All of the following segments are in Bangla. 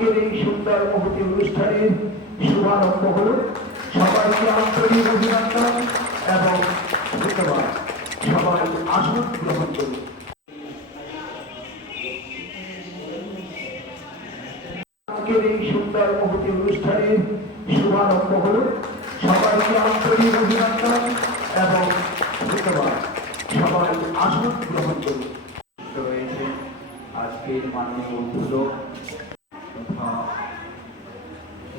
আজকের এই সুন্দর মহতি অনুষ্ঠানের শুভারম্ভ হল। সবাইকে আন্তরিক অভিনন্দন এবং ধন্যবাদ। সবাই আসন, গ্রহণ করুন। এই সুন্দর মহতি অনুষ্ঠানের শুভারম্ভ হল। সবাইকে আন্তরিক অভিনন্দন এবং ধন্যবাদ সবাই আসন গ্রহণ করুন রয়েছে আজকের মাননীয় উদ্বোধক তথা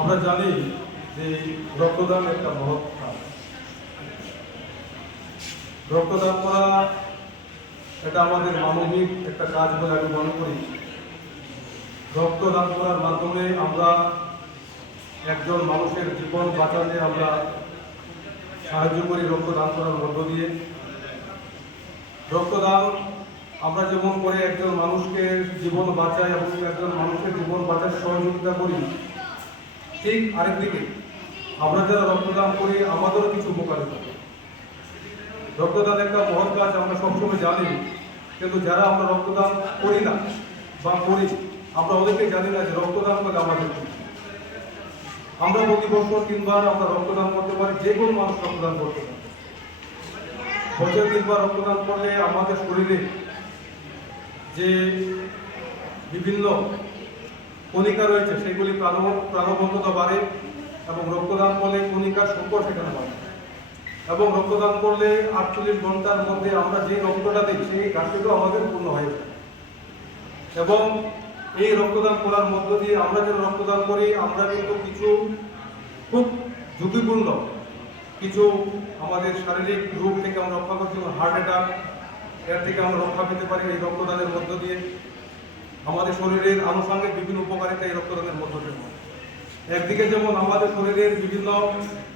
আমরা জানি যে রক্তদান একটা মহৎ কাজ। রক্তদান করা এটা আমাদের মানবিক একটা কাজ বলে আমি মনে করি। রক্তদান করার মাধ্যমে আমরা একজন মানুষের জীবন বাঁচাতে আমরা সাহায্য করি রক্তদান করার মধ্য দিয়ে। রক্তদান আমরা যেমন করে একজন মানুষকে জীবন বাঁচাই এবং একজন মানুষের জীবন বাঁচার সহযোগিতা করি, ঠিক আরেকদিকে আমরা যারা রক্তদান করি, আমাদেরও কিছু উপকারিতা রক্তদান একটা মহৎ কাজ, আমরা সবসময় জানি, কিন্তু যারা আমরা রক্তদান করি না বা করি, আমরা ওদেরকে জানি না যে রক্তদান করলে আমাদের। আমরা প্রতি বছর তিনবার আমরা রক্তদান করতে পারি, যে কোনো মানুষ রক্তদান করতে পারে বছর তিনবার রক্তদান করলে আমাদের শরীরে যে বিভিন্ন কণিকা রয়েছে, সেগুলি প্রাণ প্রাণবন্ততা বাড়ে এবং রক্তদান করলে কণিকার সংকট সেখানে বাড়ে। এবং রক্তদান করলে আটচল্লিশ ঘণ্টার মধ্যে আমরা যে রক্তটা দিই, সেই ঘাটতিটাও আমাদের পূর্ণ হয়ে যায়। এবং এই রক্তদান করার মধ্য দিয়ে আমরা যেন রক্তদান করি, আমরা কিন্তু কিছু খুব ঝুঁকিপূর্ণ, কিছু আমাদের শারীরিক রোগ থেকে আমরা রক্ষা করছি হার্ট অ্যাটাক এর থেকে আমরা রক্ষা পেতে পারি এই রক্তদানের মধ্য দিয়ে। আমাদের শরীরের আনুষঙ্গিক বিভিন্ন উপকারিতা এই রক্তদানের মধ্য দিয়ে। একদিকে যেমন আমাদের শরীরের বিভিন্ন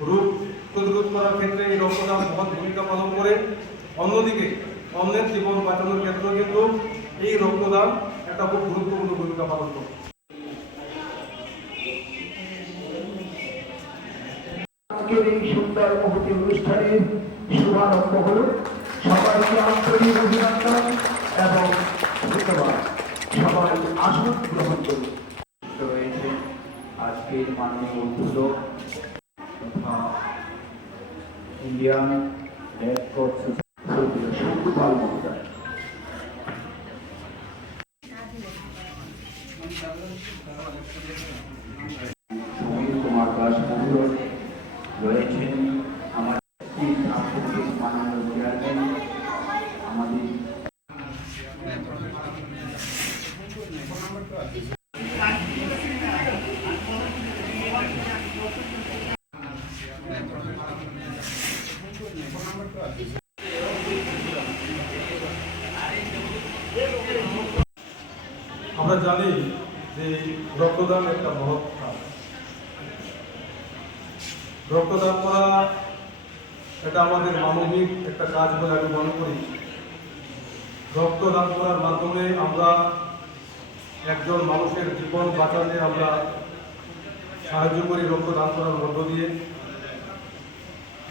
রোগ প্রতিরোধ করার ক্ষেত্রে এই রক্তদান মহৎ ভূমিকা পালন করে, অন্যদিকে অন্যের জীবন বাঁচানোর ক্ষেত্রেও কিন্তু এই রক্তদান একটা খুব গুরুত্বপূর্ণ ভূমিকা পালন করে। এই সুন্দর মহতি অনুষ্ঠানের শুভারম্ভ হল। সবাইকে আন্তরিক অভিনন্দন এবং ধন্যবাদ সবাই আসন গ্রহণ করুন রয়েছে আজকের মাননীয় উদ্বোধক ইন্ডিয়ান রেড ক্রস শঙ্কুপাল মহোদয় কুমার দাস মহোদয় আমরা জানি যে রক্তদান একটা মহৎ কাজ। রক্তদান করা এটা আমাদের মানবিক একটা কাজ বলে আমি মনে করি। রক্তদান করার মাধ্যমে আমরা একজন মানুষের জীবন বাঁচাতে আমরা সাহায্য করি রক্তদান করার মধ্য দিয়ে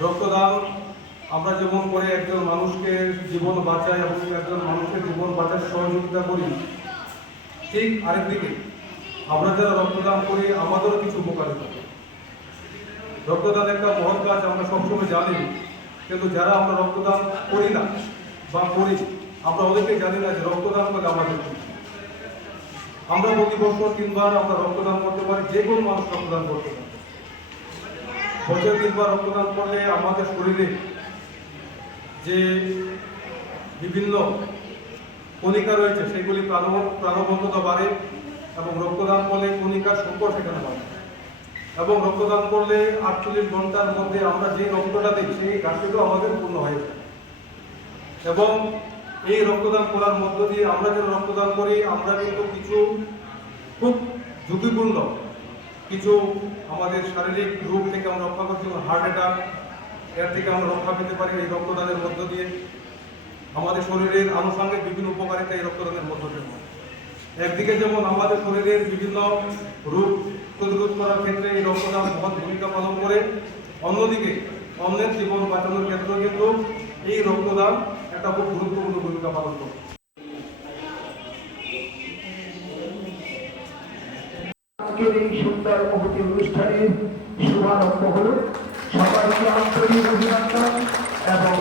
রক্তদান, আমরা যেমন করে একজন মানুষকে জীবন বাঁচাই এবং একজন মানুষের জীবন বাঁচার সহযোগিতা করি, ঠিক আরেকদিকে আমরা যারা রক্তদান করি, আমাদেরও কিছু উপকারিতা রক্তদান একটা মহৎ কাজ, আমরা সবসময় জানি, কিন্তু যারা আমরা রক্তদান করি না বা করি, আমরা ওদেরকে জানি না যে রক্তদান করলে আমাদের। আমরা প্রতি বছর তিনবার আমরা রক্তদান করতে পারি, যে কোনো মানুষ রক্তদান করতে পারে। বছর তিনবার রক্তদান করলে আমাদের শরীরে যে বিভিন্ন কণিকা রয়েছে, সেগুলি প্রাণ প্রাণবন্ততা বাড়ে এবং রক্তদান করলে কণিকার সংকট সেখানে বাড়ে। এবং রক্তদান করলে আটচল্লিশ ঘণ্টার মধ্যে আমরা যে রক্তটা দিই, সেই ঘাটতিটাও আমাদের পূর্ণ হয়ে যায়। এবং এই রক্তদান করার মধ্য দিয়ে আমরা যারা রক্তদান করি, আমরা কিন্তু কিছু খুব ঝুঁকিপূর্ণ, কিছু আমাদের শারীরিক রোগ থেকে আমরা রক্ষা করছি যেমন হার্ট অ্যাটাক এর থেকে আমরা রক্ষা পেতে পারি এই রক্তদানের মধ্য দিয়ে। আমাদের শরীরের আনুষঙ্গিক বিভিন্ন উপকারিতা এই রক্তদানের মধ্য দিয়ে। একদিকে যেমন আমাদের শরীরের বিভিন্ন রোগ প্রতিরোধ করার ক্ষেত্রে এই রক্তদান মহৎ ভূমিকা পালন করে, অন্যদিকে অন্যের জীবন বাঁচানোর ক্ষেত্রেও কিন্তু এই রক্তদান একটা খুব গুরুত্বপূর্ণ ভূমিকা পালন করে শুভারম্ভ হল। সবাইকে আন্তরিক অভিনন্দন এবং